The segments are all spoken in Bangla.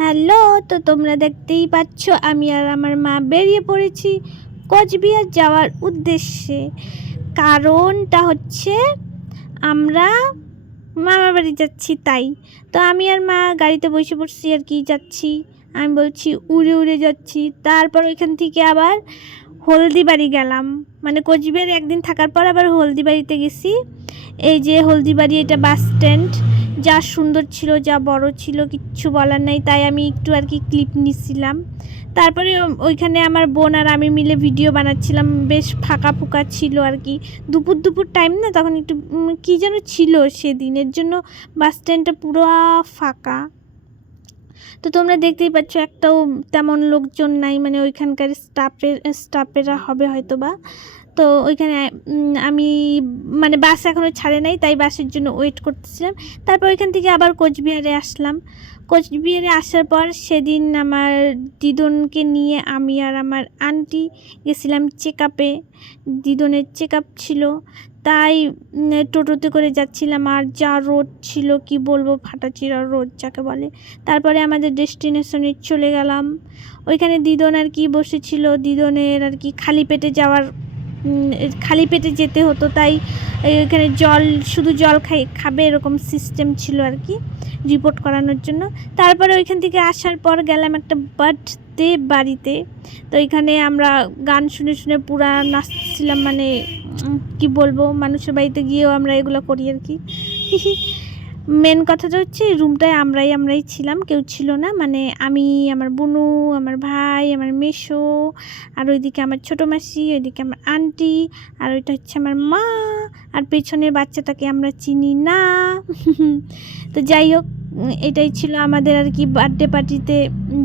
হ্যালো, তো তোমরা দেখতেই পাচ্ছ আমি আর আমার মা বেরিয়ে পড়েছি কোচবিহার যাওয়ার উদ্দেশ্যে। কারণটা হচ্ছে আমরা মামার বাড়ি যাচ্ছি তাই। তো আমি আর মা গাড়িতে বসে পড়ছি আর কি, যাচ্ছি। আমি বলছি উড়ে উড়ে যাচ্ছি। তারপর ওইখান থেকে আবার হলদিবাড়ি গেলাম, মানে কোচবিহারে একদিন থাকার পর আবার হলদিবাড়িতে গেছি। এই যে হলদিবাড়ি, এটা বাস স্ট্যান্ড। যা সুন্দর ছিল, যা বড় ছিল, কিচ্ছু বলার নাই। তাই আমি একটু আর কি ক্লিপ নিচ্ছিলাম। তারপরে ওইখানে আমার বোন আর আমি মিলে ভিডিও বানাচ্ছিলাম। বেশ ফাঁকা ফুঁকা ছিল আর কি, দুপুর দুপুর টাইম না, তখন একটু কী যেন ছিল সেদিনের জন্য বাস স্ট্যান্ডটা পুরো ফাঁকা। তো তোমরা দেখতেই পাচ্ছ একটাও তেমন লোকজন নাই, মানে ওইখানকার স্টাফেরা হবে হয়তো বা। তো ওইখানে আমি মানে বাস এখনও ছাড়ে নাই, তাই বাসের জন্য ওয়েট করতেছিলাম। তারপর ওইখান থেকে আবার কোচবিহারে আসলাম। কোচবিহারে আসার পর সেদিন আমার দিদনকে নিয়ে আমি আর আমার আন্টি গেছিলাম চেক আপে। দিদনের চেক আপ ছিল, তাই টোটোতে করে যাচ্ছিলাম। আর যা রোদ ছিল কি বলবো, ফাটাচিরা রোদ যাকে বলে। তারপরে আমাদের ডেস্টিনেশনে চলে গেলাম। ওইখানে দিদন আর কি বসেছিল, দিদনের আর কি খালি পেটে যেতে হতো, তাই এখানে শুধু জল খাবে এরকম সিস্টেম ছিল আর কি, রিপোর্ট করানোর জন্য। তারপরে ওইখান থেকে আসার পর গেলাম একটা বার্থডে বাড়িতে। তো এখানে আমরা গান শুনে শুনে পুরা নাচছিলাম, মানে কি বলবো, মানুষের বাড়িতে গিয়েও আমরা এগুলো করি আর কি। মেন কথাটা হচ্ছে রুমটায় আমরাই ছিলাম, কেউ ছিল না। মানে আমি, আমার বুনু, আমার ভাই, আমার মেশো, আর ওইদিকে আমার ছোটো মাসি, ওইদিকে আমার আন্টি, আর ওইটা হচ্ছে আমার মা, আর পেছনের বাচ্চাটাকে আমরা চিনি না। তো যাই হোক, এটাই ছিল আমাদের আর কি বার্থডে পার্টিতে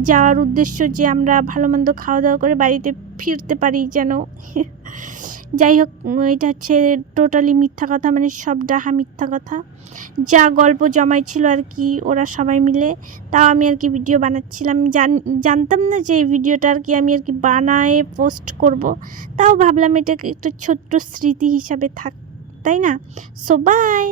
যাওয়ার উদ্দেশ্য, যে আমরা ভালো মন্দ খাওয়া দাওয়া করে বাড়িতে ফিরতে পারি যেন। যাই হোক, এটা হচ্ছে টোটালি মিথ্যা কথা, মানে সব ডাহা মিথ্যা কথা। যা গল্প জমাইছিল আর কি ওরা সবাই মিলে, তাও আমি আর কি ভিডিও বানাচ্ছিলাম। জানতাম না যে এই ভিডিওটা আর কি আমি আর কি বানায়ে পোস্ট করব, তাও ভাবলাম এটা একটা ছোট্ট স্মৃতি হিসাবে থাক, তাই না? So by.